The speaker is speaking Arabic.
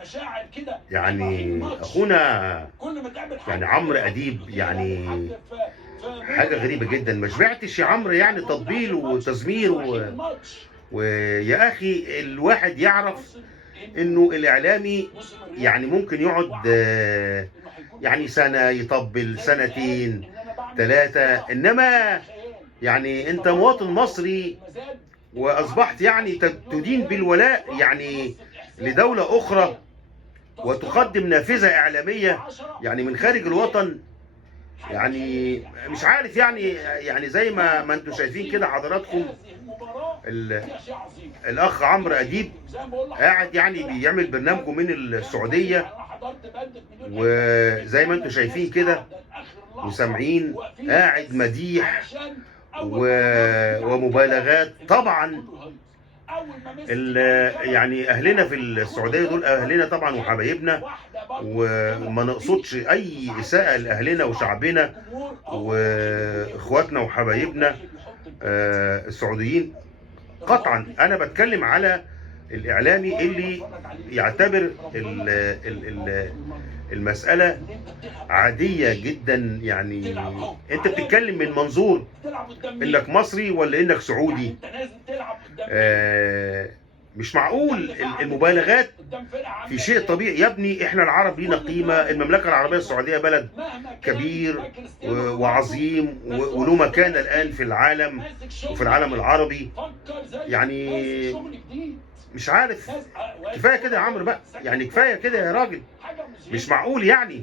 مشاعر كده. يعني اخونا يعني عمرو اديب يعني حاجه غريبه جدا. ما شبعتش يا عمرو يعني تطبيل وتزمير ويا اخي الواحد يعرف انه الاعلامي يعني ممكن يقعد يعني سنه يطبل سنتين ثلاثه، انما يعني انت مواطن مصري واصبحت يعني تدين بالولاء يعني لدوله اخرى وتقدم نافذه اعلاميه يعني من خارج الوطن. يعني مش عارف يعني زي ما انتم شايفين كده حضراتكم الاخ عمرو اديب قاعد يعني بيعمل برنامجه من السعوديه، وزي ما انتم شايفين كده وسامعين قاعد مديح ومبالغات. طبعا يعني اهلنا في السعوديه دول اهلنا طبعا وحبايبنا، وما نقصدش اي اساءه لاهلنا وشعبنا واخواتنا وحبايبنا السعوديين. قطعا انا بتكلم على الاعلامي اللي يعتبر المساله عاديه جدا. يعني انت بتتكلم من منظور انك مصري ولا انك سعودي. مش معقول المبالغات في شيء طبيعي يا ابني. احنا العرب لينا قيمه، المملكه العربيه السعوديه بلد كبير وعظيم وله مكانه الان في العالم وفي العالم العربي. يعني مش عارف، كفايه كده يا عمرو بقى، يعني كفايه كده يا راجل. مش معقول يعني.